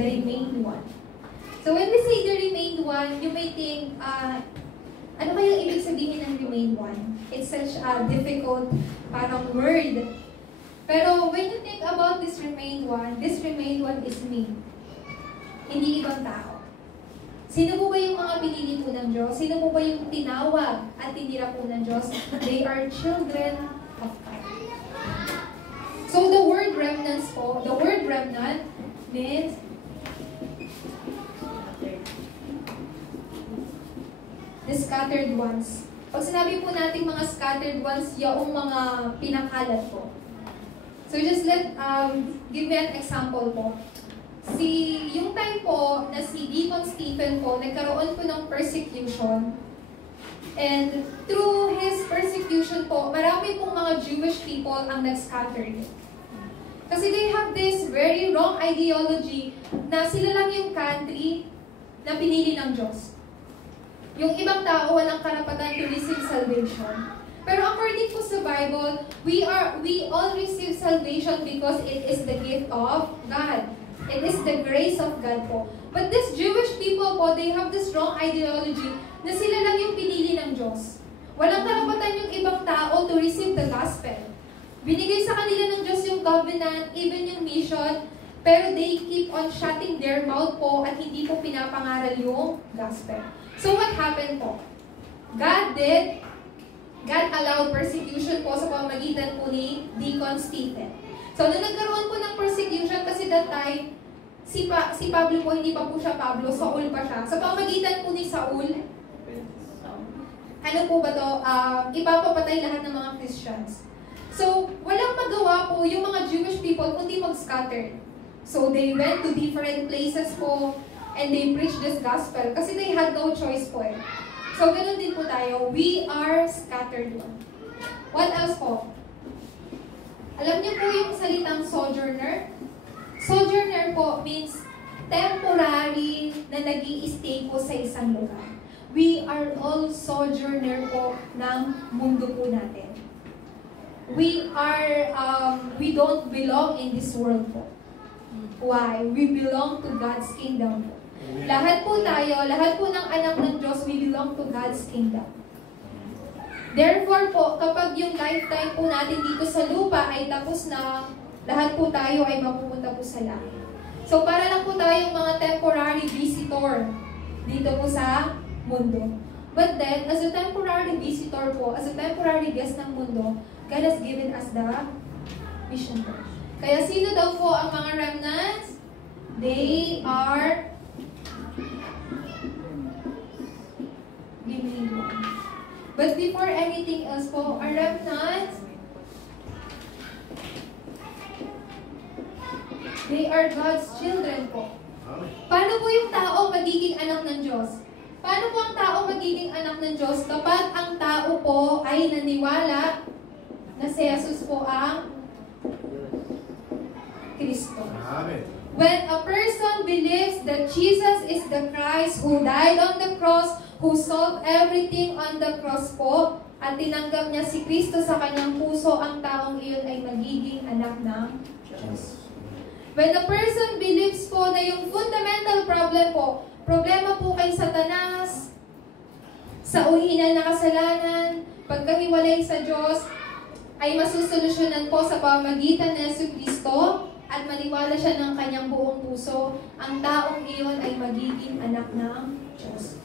the remained one. So when we say the remained one, you may think, ano kaya ibig sabihin ng remained one? It's such a difficult parang word. Pero when you think about this remained one is me. Hindi ibang tao. Sino po ba yung mga pinili po ng Diyos? Sino po ba yung tinawag at tinira po ng Diyos? They are children of God. So the word remnants po, the word remnant means the scattered ones. Pag sinabi po natin mga scattered ones, yung mga pinakalat po. So just give me an example po. Yung time po na si Deacon Stephen po, nagkaroon po ng persecution. And through his persecution po, marami pong mga Jewish people ang nag-scattered. Kasi they have this very wrong ideology na sila lang yung country na pinili ng Diyos. Yung ibang tao walang karapatan to receive salvation. Pero according po sa Bible, we all receive salvation because it is the gift of God. It is the grace of God po. But these Jewish people po, they have this wrong ideology na sila lang yung pinili ng Diyos. Walang karapatan yung ibang tao to receive the gospel. Binigay sa kanila ng Diyos yung covenant, even yung mission, pero they keep on shutting their mouth po at hindi po pinapangaral yung gospel. So what happened po? God allowed persecution po sa pamamagitan po ni Deacon Stephen. So nung nagkaroon po ng persecution, kasi that time, si Pablo po, hindi pa po siya Pablo, Saul pa siya. Sa pamamagitan po ni Saul, ano po ba to? Ipapapatay lahat ng mga Christians. So, walang magawa po yung mga Jewish people kundi mag-scatter. So, they went to different places po and they preached this gospel kasi they had no choice po eh. So, ganun din po tayo. We are scattered one. What else po? Alam niyo po yung salitang sojourner? Sojourner po means temporary na nag-i-stay po sa isang lugar. We are all sojourner po ng mundo po natin. We don't belong in this world po. Why? We belong to God's kingdom po. Lahat po tayo, lahat po ng anak ng Diyos, we belong to God's kingdom. Therefore po, kapag yung lifetime po natin dito sa lupa ay tapos na, lahat po tayo ay mapupunta po sa langit. So para lang po tayong mga temporary visitor dito po sa mundo. But then, as a temporary visitor po, as a temporary guest ng mundo, God has given us the mission po. Kaya sino daw po ang mga remnants? They are remaining ones. But before anything else po, our remnants, they are God's children po. Paano po yung tao magiging anak ng Diyos? Paano po ang tao magiging anak ng Diyos kapag ang tao po ay naniwala na si Jesus po ang Kristo? When a person believes that Jesus is the Christ who died on the cross, who solved everything on the cross po, at tinanggap niya si Kristo sa kanyang puso, ang taong iyon ay magiging anak ng Diyos. When a person believes po na yung fundamental problem po, problema po kay Satanas, sa uhinan na kasalanan, pagkahiwalay sa Diyos, ay masusolusyonan po sa pamamagitan ni Yesu Kristo at maniwala siya ng kanyang buong puso, ang taong iyon ay magiging anak ng Diyos.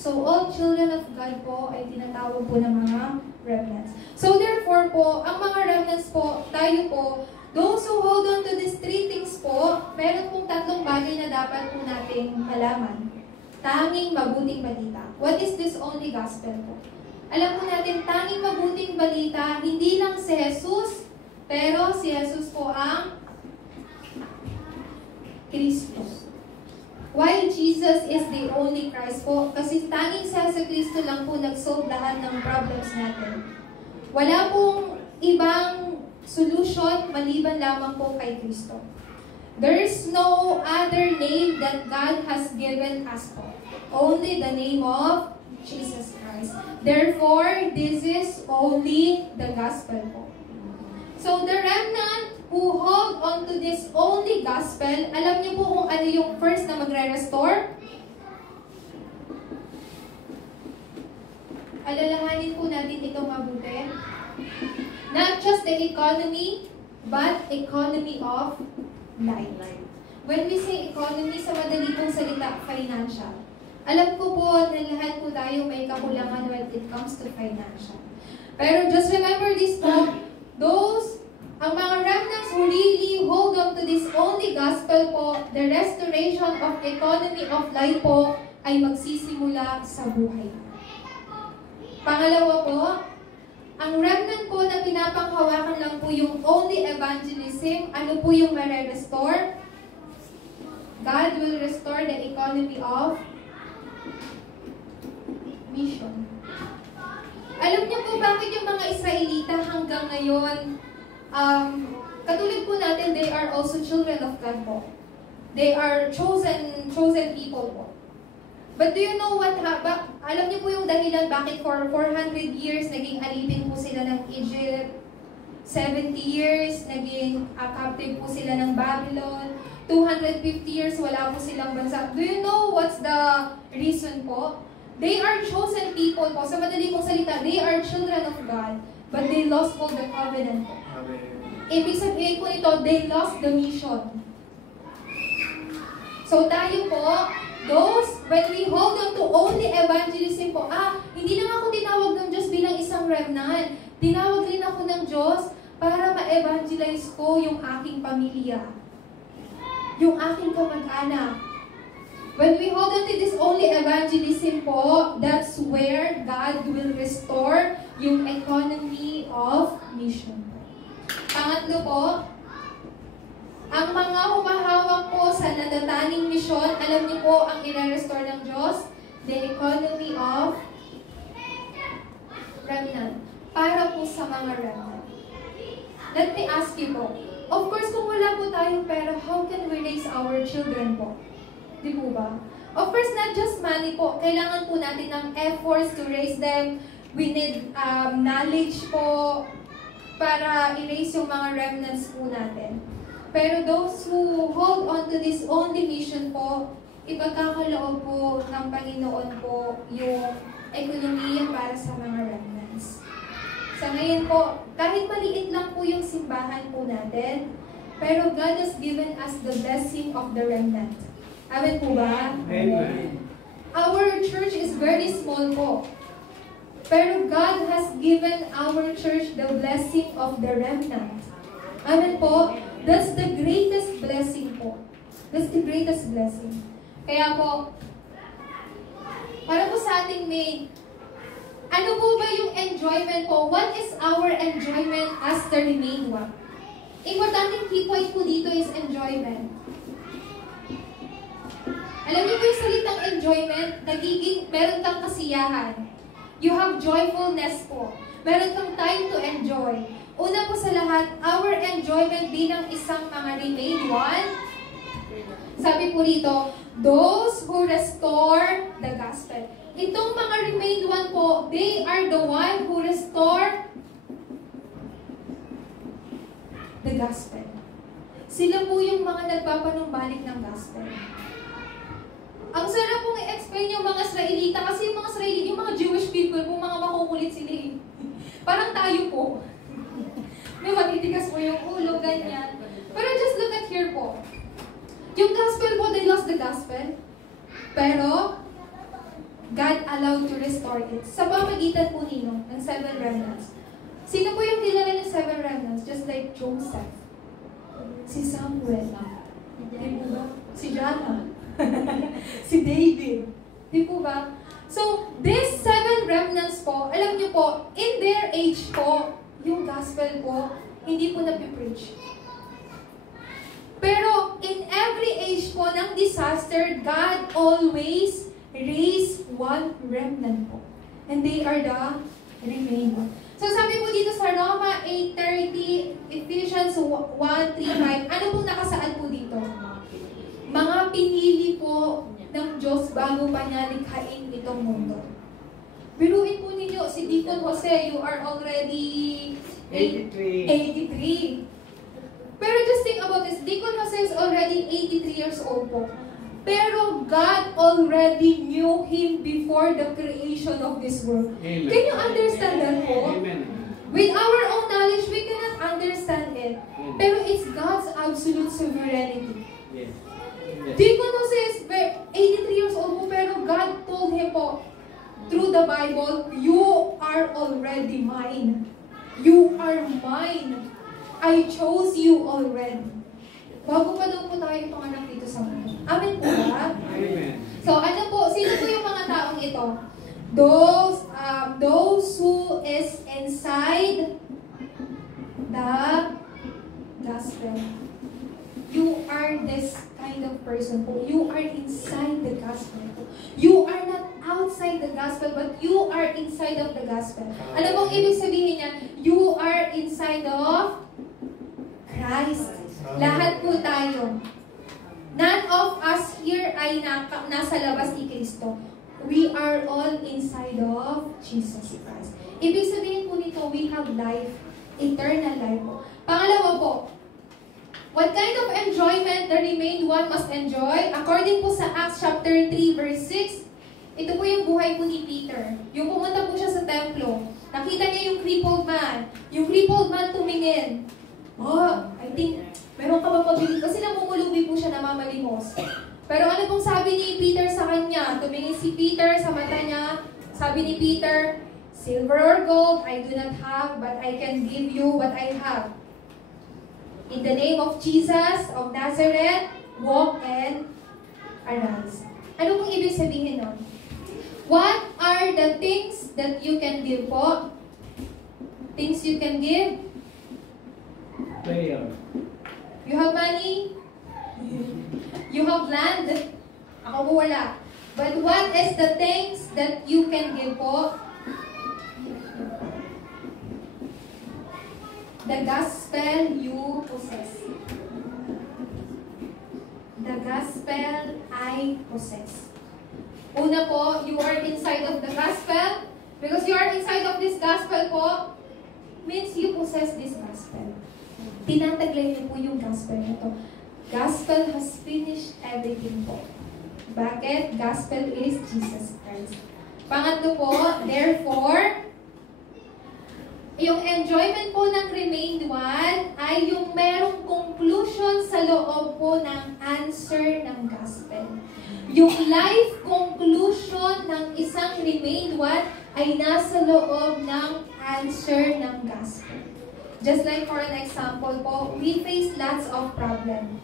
So, all children of God po ay tinatawag po ng mga remnants. So, therefore po, ang mga remnants po, tayo po, those who hold on to these three things po, meron pong tatlong bagay na dapat po nating malaman. Tanging mabuting balita. What is this only gospel po? Alam po natin, tanging mabuting balita, hindi lang si Jesus, pero si Jesus po ang Kristo. Why Jesus is the only Christ po? Kasi tanging sa Kristo lang po nag-solve lahat ng problems natin. Wala pong ibang solution maliban lamang po kay Kristo. There is no other name that God has given us po. Only the name of Jesus Christ. Therefore, this is only the gospel po. So the remnant who hold on to this only gospel, alam niyo po kung ano yung first na magre-restore? Alalahanin po natin ito mabuti. Not just the economy, but economy of life. When we say economy, sa madali pong salita, financial. Alam ko po na lahat po tayo may kakulangan when it comes to financial. Pero just remember this po, ang mga remnants who really hold on to this only gospel po, the restoration of economy of life po, ay magsisimula sa buhay. Pangalawa po, ang remnant po na pinapanghawakan lang po yung only evangelism, ano po yung mare-restore? God will restore the economy of mission. Alam niyo po bakit yung mga Israelita hanggang ngayon, katulad po natin, they are also children of God po. They are chosen people po. But do you know what happened? Alam niyo po yung dahilan bakit for 400 years naging alipin po sila ng Egypt, 70 years naging captive po sila ng Babylon, 250 years wala po silang bansa. Do you know what's the reason po? They are chosen people po. Sa madali pong salita, they are children of God, but they lost all the covenant po. Ibig sabihin po nito, they lost the mission. So tayo po, when we hold on to only evangelism po, hindi lang ako tinawag ng Diyos bilang isang remnant. Tinawag rin ako ng Diyos para ma-evangelize ko yung aking pamilya, yung aking kamag-anak. When we hold on to this only evangelism po, that's where God will restore yung economy of mission. Pangatlo po, ang mga humahawak po sa nadataning misyon, alam niyo po ang i-restore ng Diyos? The economy of remnant. Para po sa mga remnant. Let me ask you po, of course, kung wala po tayong pera, how can we raise our children po? Di po ba? Of course, not just money po. Kailangan po natin ng efforts to raise them. We need knowledge po para i-raise yung mga remnants po natin. Pero those who hold on to this only mission po, ipagkakaloob po ng Panginoon po yung ekonomiya para sa mga remnants. Sa ngayon po, kahit maliit lang po yung simbahan po natin, pero God has given us the blessing of the remnant. Amen po ba? Amen. Our church is very small po. Pero God has given our church the blessing of the remnant. Amen po? That's the greatest blessing po. That's the greatest blessing. Kaya po, para po sa ating main, ano po ba yung enjoyment po? What is our enjoyment as the remain one? Importanteng key point po dito is enjoyment. Alam niyo po yung salitang enjoyment, meron kang kasiyahan. You have joyfulness po. Meron kang time to enjoy. Una po sa lahat, our enjoyment bilang isang mga remain one, sabi po rito, those who restore the gospel. Itong mga remain one po, they are the one who restore the gospel. Sila po yung mga nagpapanumbalik ng gospel. Ang sarap pong i-explain yung mga Israelita kasi yung mga Israelita, yung mga Jewish people po, mga makukulit sila eh. Parang tayo po. May matitigas po yung ulo, ganyan. Pero just look at here po. Yung gospel po, they lost the gospel. Pero, God allowed to restore it. Sa pamagitan po nino, ng 7 remnants. Sino po yung kilala ng 7 remnants? Just like Joseph. Si Samuel. Di po ba? Si Jonah. Si David. Di po ba? So, these 7 remnants po, alam niyo po, in their age po, yung gospel po, hindi po napipreach. Pero, in every age po ng disaster, God always raised one remnant po. And they are the remaining. So, sabi po dito sa Roma 8:30, Ephesians 1:3-5, ano pong nakasaad po dito? Mga pinili po ng Diyos bago pa niya likhain itong mundo. Biruin po ninyo, si Deacon Jose, you are already 83. Pero just think about this. Deacon Jose is already 83 years old po. Pero God already knew him before the creation of this world. Amen. Can you understand that po? Amen. With our own knowledge, we cannot understand it. Pero it's God's absolute sovereignty. Yes. Deacon Jose is 83 years old po, pero God told him po, through the Bible, you are already mine. You are mine. I chose you already. Bago pa daw po tayo ipanganak dito sa mundo. Amen po ba? Amen. So, ano po, sino po yung mga taong ito? Those who is inside the gospel. You are this kind of person po. You are inside the gospel po. You are not outside the gospel, but you are inside of the gospel. Ano pong ibig sabihin niya? You are inside of Christ. Lahat po tayo. None of us here ay nasa labas ni Kristo. We are all inside of Jesus Christ. Ibig sabihin po nito, we have life, eternal life po. Pangalawa po, what kind of enjoyment the remained one must enjoy? According po sa Acts chapter 3 verse 6, ito po yung buhay po ni Peter. Yung pumunta po siya sa templo, nakita niya yung crippled man. Yung crippled man tumingin. Oh, I think, meron ka ba pabili? Kasi namumulubi po siya, namamalimos. Pero ano pong sabi ni Peter sa kanya? Tumingin si Peter sa mata niya. Sabi ni Peter, silver or gold, I do not have, but I can give you what I have. In the name of Jesus of Nazareth, walk and arise. Ano pong ibig sabihin nun? What are the things that you can give po? Things you can give? Prayer. You have money? You have land? Ako po wala. But what is the things that you can give po? The gospel you possess. The gospel I possess. Una po, you are inside of the gospel. Because you are inside of this gospel po, means you possess this gospel. Tinataglay niyo po yung gospel na to. Gospel has finished everything po. Bakit? Gospel is Jesus Christ. Pangatlo po, therefore, yung enjoyment po ng remained one ay yung merong conclusion sa loob po ng answer ng gospel. Yung life conclusion ng isang remained one ay nasa loob ng answer ng gospel. Just like for an example po, we face lots of problem.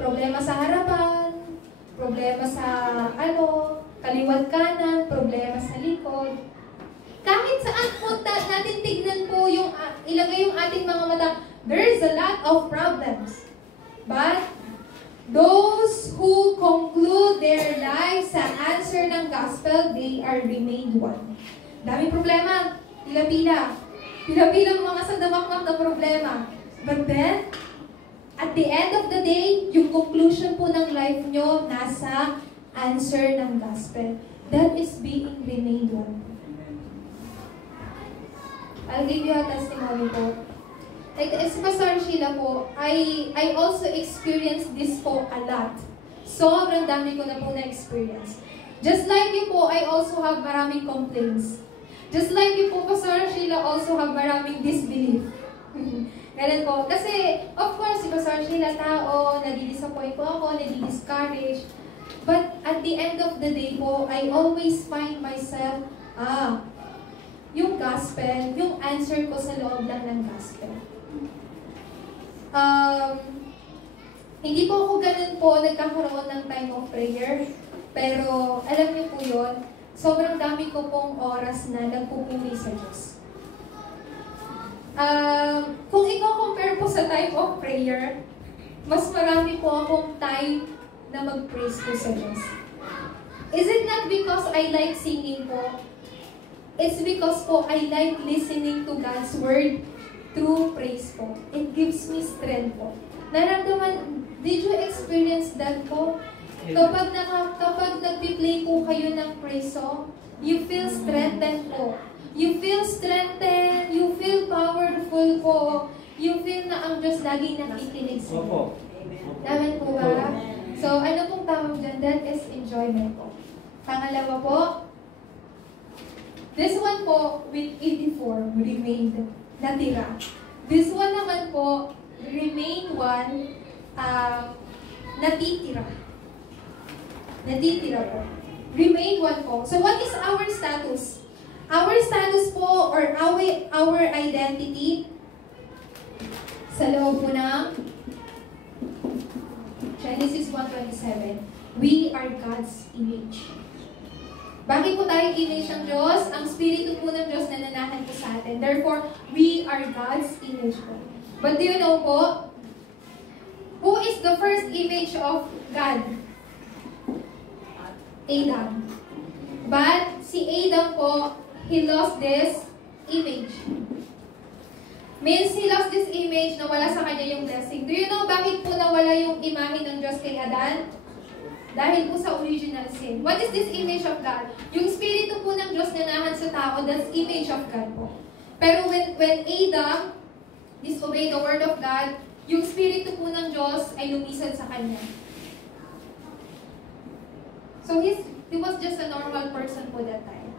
Problema sa harapan, problema sa kaliwat kanan, problema sa likod. Kahit saan po natin tignan po yung ilagay yung ating mga mata, there is a lot of problems. But those who conclude their lives sa answer ng gospel, they are remained one. Daming problema, pila-pila. Pila-pilang mga sandamakmak na problema. But then, at the end of the day, yung conclusion po ng life nyo nasa answer ng gospel. That is being remained one. I'll give you a testimony po. Like, as Pastor Sheila po, I also experienced this po a lot. Sobrang dami ko na po na-experience. Just like you po, I also have maraming complaints. Just like you po, Pastor Sheila also have maraming disbelief. Ganun po. Kasi, of course, si Pastor Sheila tao, nadi-disappoint po ako, nadi-discourage. But at the end of the day po, I always find myself, yung gospel, yung answer ko sa loob lang ng gospel. Hindi po ako ganun po nagkakaroon ng time of prayer. Pero, alam niyo po yun, sobrang dami ko pong oras na nagpupuri sa Diyos. Kung i-compare po sa time of prayer, mas marami po akong time na mag-praise po sa Diyos. Is it not because I like singing po? It's because po I like listening to God's Word through praise po. It gives me strength po. Nararamdaman, did you experience that po? Kapag nag-play po kayo ng praise song, you feel strengthened po. You feel strengthened, you feel powerful po. yung feel na ang Diyos laging nakikinig sa iyo. Opo. Tama po ba? So, ano pong tawag dyan? That is enjoyment po. Pangalawa po, this one po, with 84, remained, natira. This one naman po, remain one, natitira. Natitira po. Remain one po. So, what is our status? Our status po, or our identity, sa loob po ng Genesis 1:27, we are God's image. Bakit po tayo image ng Diyos? Ang Espiritu po ng Diyos nananahan po sa atin. Therefore, we are God's image po. But do you know po, who is the first image of God? Adam. But si Adam po, he lost this image. Means he lost this image, nawala sa kanya yung blessing. Do you know bakit po nawala yung imahe ng Diyos kay Adan? Dahil po sa original sin. What is this image of God? Yung Espiritu po ng Diyos nanahan sa tao, that's image of God po. Pero when Adam disobeyed the word of God, yung Espiritu po ng Diyos ay lumisan sa kanya. So he was just a normal person po that time.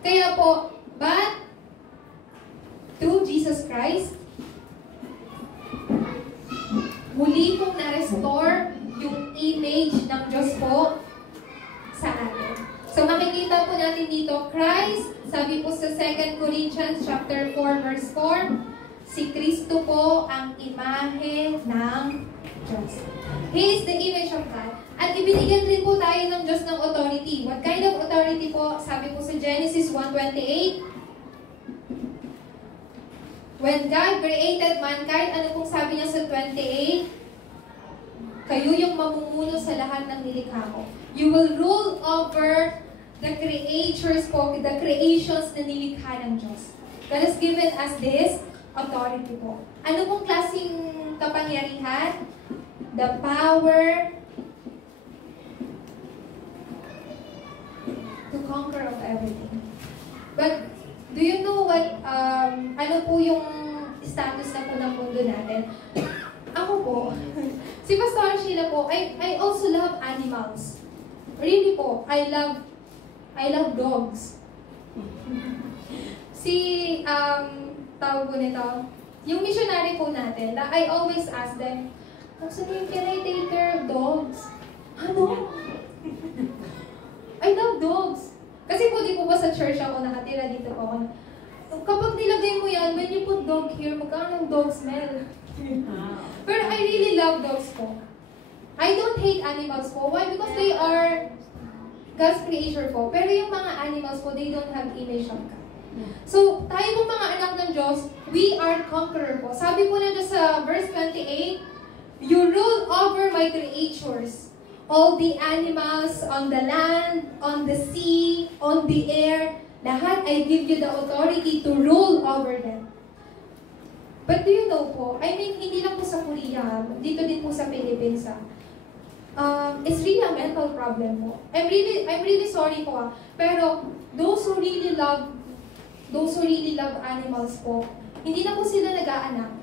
Kaya po, but through Jesus Christ, muli pong na-restore yung image ng Diyos po sa atin. So makikita po natin dito, Christ, sabi po sa 2 Corinthians chapter 4 verse 4, si Kristo po ang imahe ng Diyos. He is the image of God. At ibinigyan rin po tayo ng Diyos ng authority. What kind of authority po? Sabi po sa Genesis 1:28, when God created mankind, ano pong sabi niya sa 28? Kayo yung mamumuno sa lahat ng nilikha ko. You will rule over the creatures po, the creations na nilikha ng Diyos. God has given us this authority po. Ano pong klaseng kapangyarihan? The power to conquer of everything. But do you know what, ano po yung status na po ng mundo natin? Ako po, si Pastor Sheila po, I also love animals. Really po, I love dogs. Tawag po nito, yung missionary po natin, I always ask them, sabi, can I take care of dogs? Ano? I love dogs. Kasi po, di po ba sa church ako nakatira dito po ako. Kapag nilagay mo yan, when you put dog here, magkano ng dog smell? Pero I really love dogs po. I don't hate animals po. Why? Because they are God's creature po. Pero yung mga animals po, they don't have image of God. So, tayo po mga anak ng Diyos, we are conqueror po. Sabi po na Diyos sa verse 28, you rule over my creatures. All the animals on the land, on the sea, on the air, lahat I give you the authority to rule over them. But do you know po, I mean, hindi lang po sa Korea, dito din po sa Philippines, it's really a mental problem po. I'm really sorry po, pero those who really love animals po, hindi na po sila nag-aanak.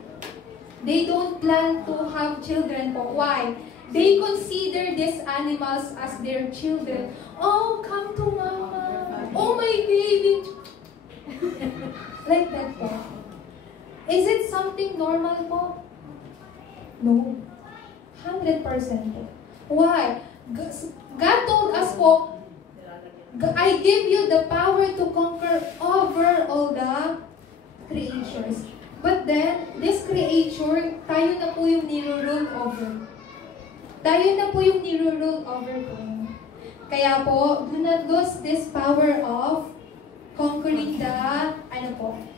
They don't plan to have children po. Why? They consider these animals as their children. Oh, come to mama. Oh, my baby. Like that po. Is it something normal po? No. 100% po. Why? God told us po, I give you the power to conquer over all the creatures. But then, this creature, tayo na po yung nirurule over. Tayo na po yung nirurule over po. Kaya po, do not lose this power of conquering the,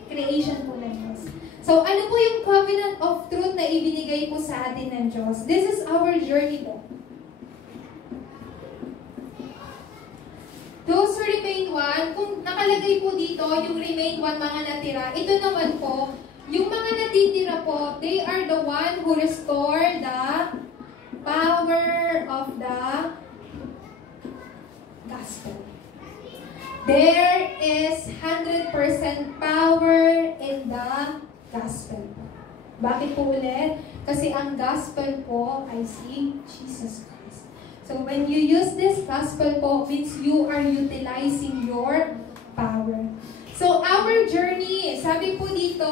creation po ng Diyos. So, ano po yung covenant of truth na ibinigay po sa atin ng Diyos? This is our journey po. Those who remain one, kung nakalagay po dito, yung remain one, mga natira, ito naman po, yung mga natitira po, they are the one who restore the power of the gospel. There is 100% power in the gospel. Bakit po ulit? Kasi ang gospel po ay si Jesus Christ. So when you use this gospel po, means you are utilizing your power. So our journey, sabi po dito,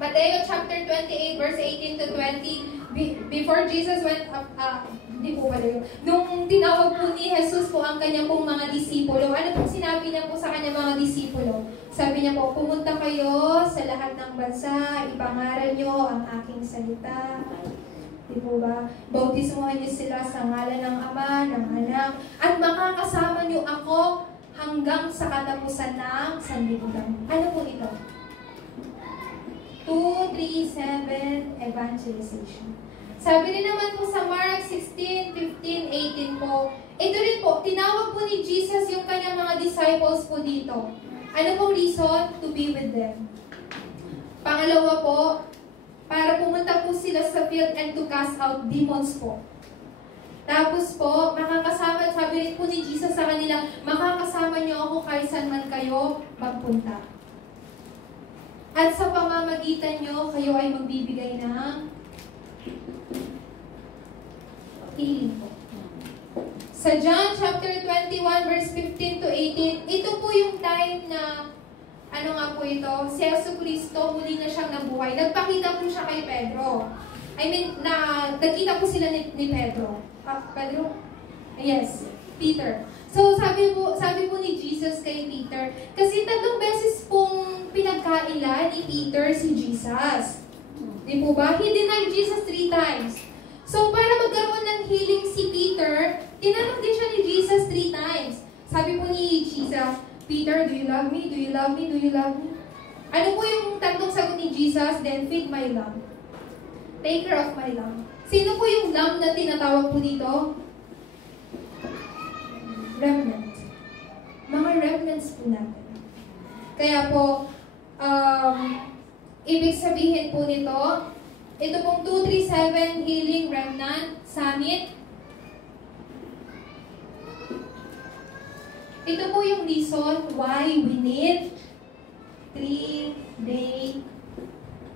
Mateo chapter 28 verse 18 to 20, before Jesus went up, hindi po pala yun. Nung tinawag po ni Jesus po ang kanyang pong mga disipulo, ano pong sinabi niya po sa kanyang mga disipulo? Sabi niya po, pumunta kayo sa lahat ng bansa, ipangaral niyo ang aking salita. Di po ba? Bautismuhan niyo sila sa ngalan ng Ama, ng Anak, at makakasama niyo ako hanggang sa katapusan ng sanlibutan. Ano po ito? 2, 3, 7, evangelization. Sabi rin naman po sa Mark 16, 15, 18 po, ito rin po, tinawag po ni Jesus yung kanyang mga disciples po dito. Ano pong reason? To be with them. Pangalawa po, para pumunta po sila sa field and to cast out demons po. Tapos po, makakasama, sabi rin po ni Jesus sa kanila, makakasama niyo ako kahit saan man kayo magpunta. At sa pamamagitan nyo, kayo ay magbibigay ng healing po. Sa John chapter 21 verse 15 to 18, ito po yung time na, ano nga po ito, si Jesucristo muli na siyang nabuhay. Nagpakita po siya kay Pedro. Nagkita po sila ni Pedro. Pedro? Yes, Peter. So, sabi po ni Jesus kay Peter, kasi 3 beses pong pinagkaila ni Peter si Jesus. Di po ba? He denied Jesus 3 times. So, para magkaroon ng healing si Peter, tinanong din siya ni Jesus 3 times. Sabi po ni Jesus, Peter, do you love me? Do you love me? Do you love me? Ano po yung 3 sagot ni Jesus? Then, feed my lamb. Take care of my lamb. Sino po yung lamb na tinatawag po dito? Remnant. Mga remnants po natin. Kaya po, ibig sabihin po nito, ito pong 237 Healing Remnant Summit. Ito po yung reason why we need 3-day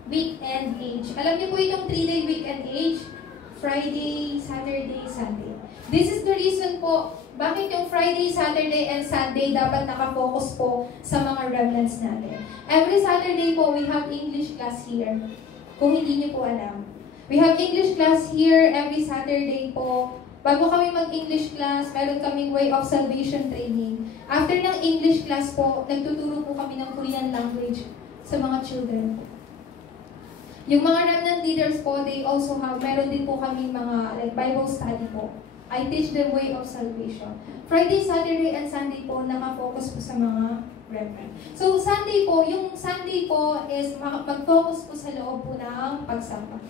weekend age. Alam niyo po itong 3-day weekend age? Friday, Saturday, Sunday. This is the reason po bakit yung Friday, Saturday, and Sunday dapat nakafocus po sa mga remnants natin. Every Saturday po, we have English class here. Kung hindi niyo po alam. We have English class here every Saturday po. Bago kami mag-English class, meron kaming Way of Salvation training. After ng English class po, nagtuturo po kami ng Korean language sa mga children. Yung mga remnant leaders po, they also have, meron din po kaming mga like Bible study po. I teach them Way of Salvation. Friday, Saturday, and Sunday po, nakafocus po sa mga remnant. So, Sunday po, yung Sunday po is mag-focus po sa loob po ng pagsamba.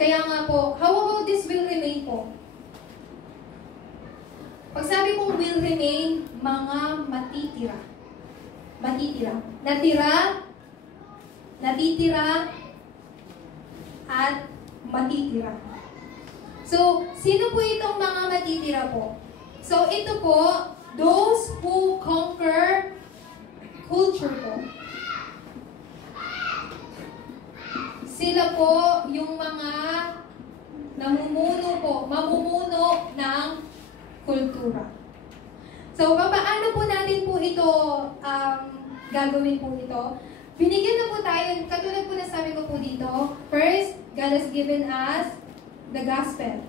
Kaya nga po, how about this will remain po? Pag sabi kong will remain, mga matitira. Matitira. Natitira, at matitira. So, sino po itong mga matitira po? So, ito po, those who conquer culture po. Sila po yung mga mamumuno ng kultura. So, paano po natin po ito gagawin po ito? Binigyan na po tayo, katulad po na sabi ko po dito, first, God has given us the gospel.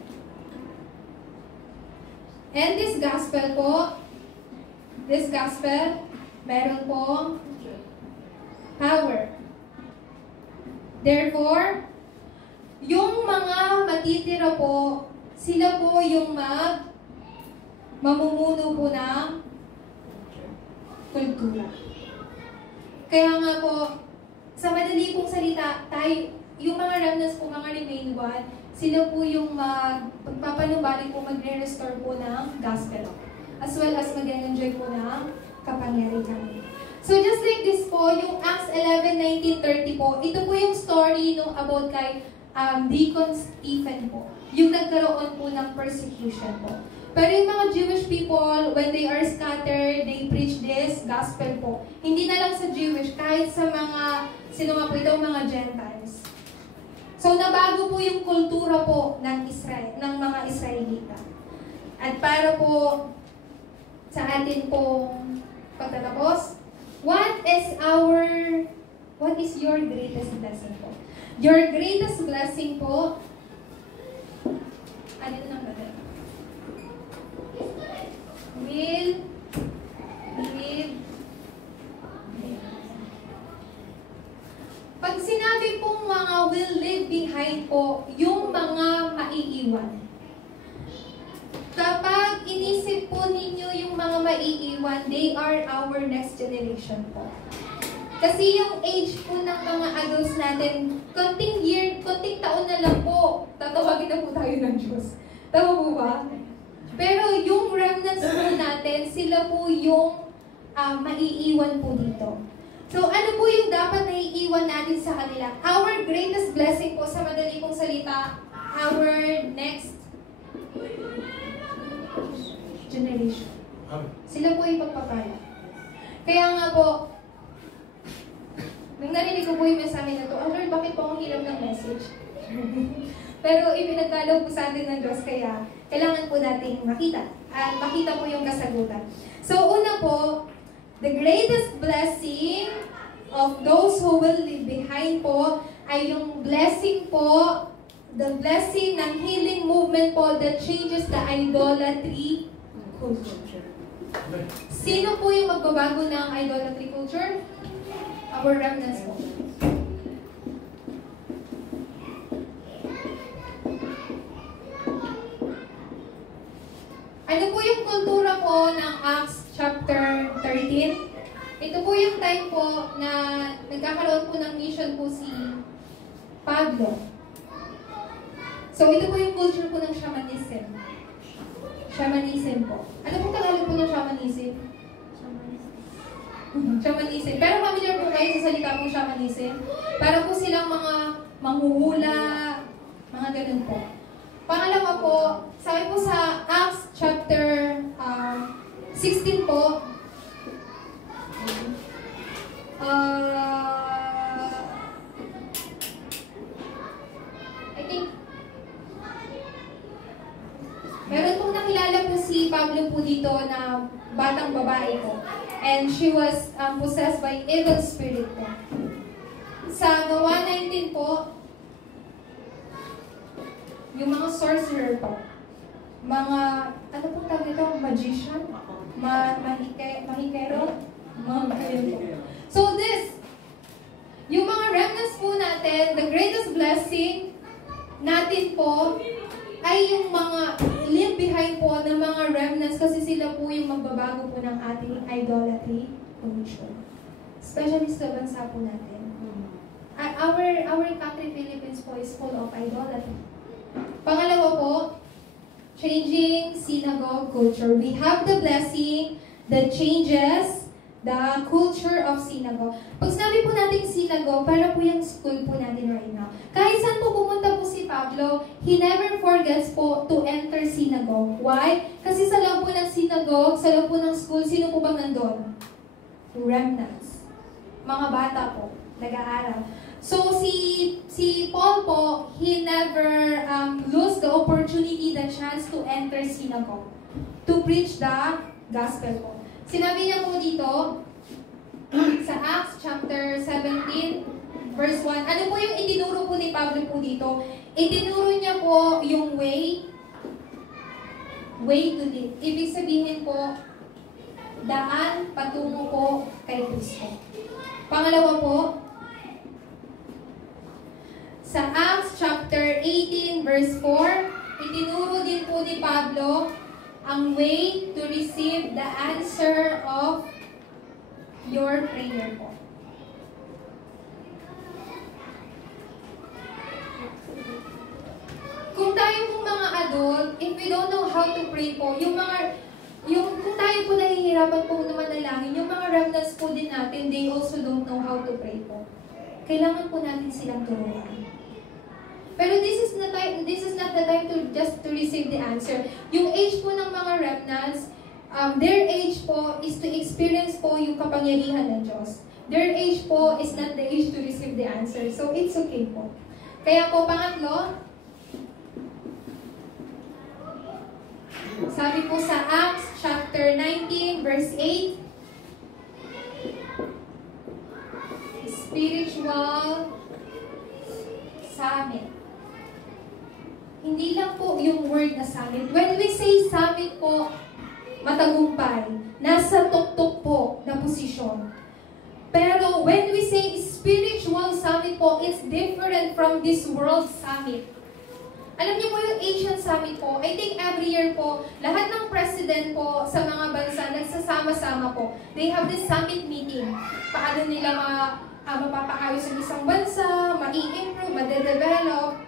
And this gospel, meron po power. Therefore, yung mga matitira po, sila po yung mamumuno po ng kultura. Kaya nga po, sa madali pong salita, yung mga remnants po, mga remain one, sila po yung magpapanumbalik po, magre-restore po ng gospel. As well as mag-enjoy po ng kapangyarihan. So just like this po, yung Acts 11:19-30 po, ito po yung story nung about kay Deacon Stephen po. Yung nagkaroon po ng persecution po. Pero yung mga Jewish people, when they are scattered, they preach this gospel po. Hindi na lang sa Jewish, kahit sa mga, sino nga po ito, mga Gentiles. So, nabago po yung kultura po ng Israel, ng mga Israelita. At para po sa atin pong pagtatapos, what is your greatest blessing po? Your greatest blessing po, ano nang ganda? Pag sinabi pong mga will leave behind po, yung mga maiiwan. Kapag inisip po ninyo yung mga maiiwan, they are our next generation po. Kasi yung age po ng mga adults natin, konting taon na lang po, tatawagin na po tayo ng Diyos. Tama po ba? Pero yung remnants po natin, sila po yung maiiwan po dito. So, ano po yung dapat na iiwan natin sa kanila? Our greatest blessing po, sa madali pong salita, our next generation. Sila po yung pagpapala. Kaya nga po, nung narinig ko po yung mensahe na to, oh Lord, bakit po ang hirap ng message? Pero ipinagkaloob po sa atin ng Diyos, kaya kailangan po natin makita. At makita po yung kasagutan. So, una po, the greatest blessing of those who will leave behind po ay yung blessing po, the blessing ng healing movement po that changes the idolatry culture. Sino po yung magbabago ng idolatry culture? Our remnants po. Ano po yung kultura po ng Acts chapter 13? Ito po yung time po na nagkakaroon po ng mission po si Pablo. So ito po yung culture po ng shamanism. Shamanism po. Ano po Tagalog po ng shamanism? Shamanism. Pero familiar po kayo sa salita po shamanism? Para po silang mga manghuhula, mga ganun po. Pangalawa po, sabi po sa Acts chapter 16 po, I think, meron pong nakilala po si Pablo po dito na batang babae po. And she was possessed by evil spirit po. Sa Gawa 19 po, yung mga sorcerer po, mga, ano pong tawag ito? Magician? Mahikero? So this, yung mga remnants po natin, the greatest blessing natin po, ay yung mga leave behind po ng mga remnants kasi sila po yung magbabago po ng ating idolatry culture. Especially sa bansa po natin. Our country, Philippines po, is full of idolatry. Pangalawa po, changing synagogue culture. We have the blessing that changes the culture of synagogue. Pag sinabi po natin synagogue, para po yung school po natin right now. Kahit saan po pumunta po si Pablo, he never forgets po to enter synagogue. Why? Kasi sa loob po ng synagogue, sa loob po ng school, sino po bang nandun? Remnants. Mga bata po, nag-aaral. So, si Paul po, he never lose the opportunity, the chance to enter synagogue, to preach the gospel po. Sinabi niya po dito, sa Acts chapter 17, verse 1, ano po yung itinuro po ni Pablo po dito? Itinuro niya po yung way to live. Ibig sabihin po, daan patungo po kay Kristo. Pangalawa po, sa Acts chapter 18 verse 4, itinuro din po ni Pablo ang way to receive the answer of your prayer po. Kung tayo pong mga adult, if we don't know how to pray po, kung tayo po nahihirapan po na manalangin, yung mga remnants po din natin, they also don't know how to pray po. Kailangan po natin silang turuan. Pero this is not the time to just to receive the answer. Yung age po ng mga remnants, their age po is to experience po yung kapangyarihan ng Diyos. Their age po is not the age to receive the answer. So it's okay po. Kaya po, pangatlo, sabi po sa Acts chapter 19, verse 8, spiritual summit. Hindi lang po yung word na summit. When we say summit po, matagumpay, nasa tuktok po na posisyon. Pero when we say spiritual summit po, it's different from this world summit. Alam niyo po yung Asian summit po, I think every year po, lahat ng president po sa mga bansa nagsasama-sama po. They have this summit meeting. Paano nila mapapaayos ang isang bansa, ma-i-improve, ma-develop.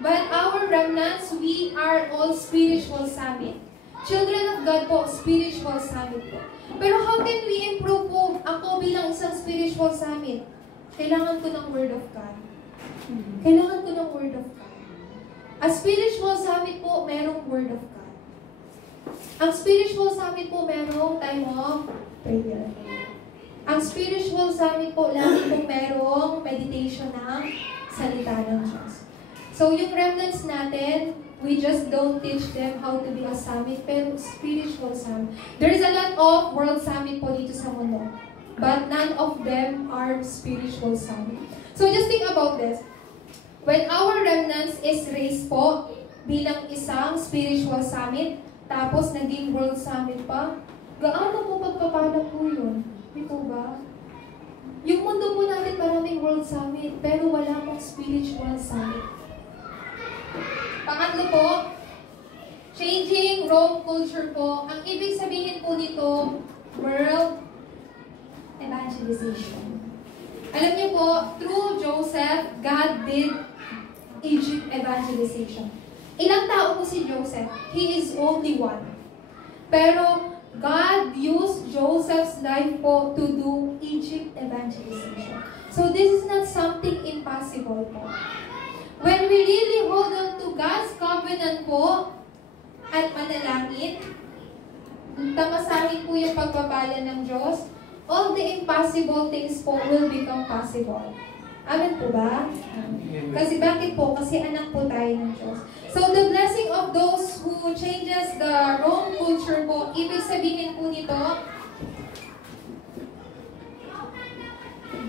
But our remnants, we are all spiritual summit. Children of God po, spiritual summit po. Pero how can we improve po ako bilang isang spiritual summit? Kailangan ko ng Word of God. Kailangan ko ng Word of God. A spiritual summit po, merong Word of God. Ang spiritual summit po, merong time of prayer. Ang spiritual summit po, lagi pong merong meditation ng salita ng Diyos. So, yung remnants natin, we just don't teach them how to be a summit, pero spiritual summit. There is a lot of world summit po dito sa mundo, but none of them are spiritual summit. So, just think about this. When our remnants is raised po bilang isang spiritual summit, tapos naging world summit pa, gaano po pagpapala po yun? Di po ba? Yung mundo po natin maraming world summit, pero wala pong spiritual summit. Pangatlo po, changing Rome culture po. Ang ibig sabihin po nito, world evangelization. Alam niyo po, through Joseph, God did Egypt evangelization. Ilang tao po si Joseph? He is only one. Pero God used Joseph's life po to do Egypt evangelization. So this is not something impossible po. When we really hold on to God's covenant po at manalangin, tamasahin po yung pagpapala ng Diyos, all the impossible things po will become possible. Amen po ba? Kasi bakit po? Kasi anak po tayo ng Diyos. So the blessing of those who changes the Rome culture po, ibig sabihin po nito,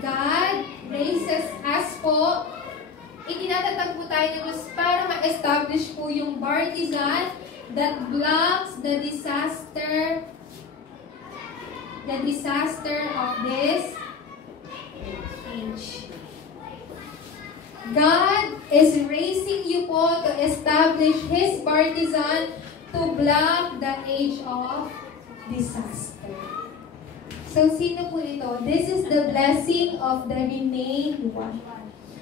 God raises us po, itinatatag po tayo ng Diyos para ma-establish po yung partisan that blocks the disaster of this age. God is raising you po to establish His partisan to block the age of disaster. So, sino po ito? This is the blessing of the remained one.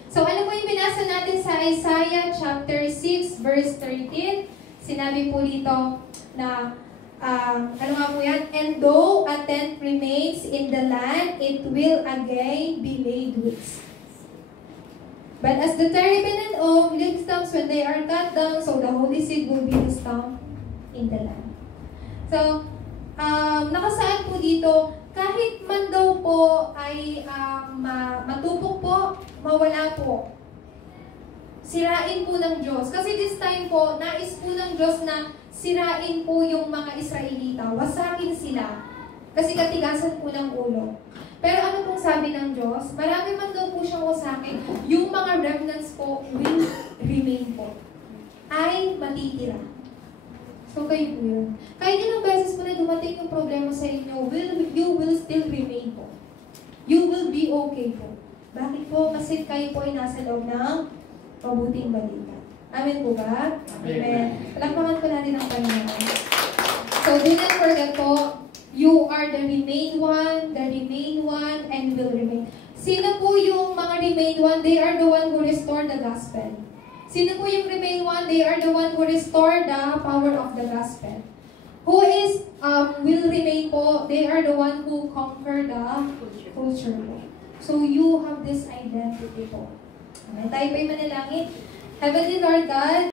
So, ano po yung binasa natin sa Isaiah chapter 6, verse 13? Sinabi po dito na, ano nga po yan? And though a tent remains in the land, it will again be laid waste. But as the terebinth and oak, leaf stumps when they are cut down, so the holy seed will be the stump in the land. So, nakasaad po dito, kahit man daw po ay matupok po, mawala po. Sirain po ng Diyos. Kasi this time po, nais po ng Diyos na sirain po yung mga Israelita. Wasakin sila. Kasi katigasan po ng ulo. Pero ano pong sabi ng Diyos? Marami man daw po siyang wasakin. Yung mga remnants po will remain po. Ay matitira. So kayo po yun. Kahit ilang beses po na dumating yung problema sa inyo, you will still remain po. You will be okay po. Bakit po? Kasi kayo po ay nasa loob ng mabuting balita. Amen po ba? Amen. Palakpakan po natin ang Panginoon. So do not forget po, you are the remained one, and will remain. Sino po yung mga remained one? They are the one who restore the gospel. Sino po yung remained one? They are the one who restore the power of the gospel. Who is, will remain po? They are the one who conquer the culture po. So you have this identity po. Tayo po'y manalangin. Heavenly Lord God,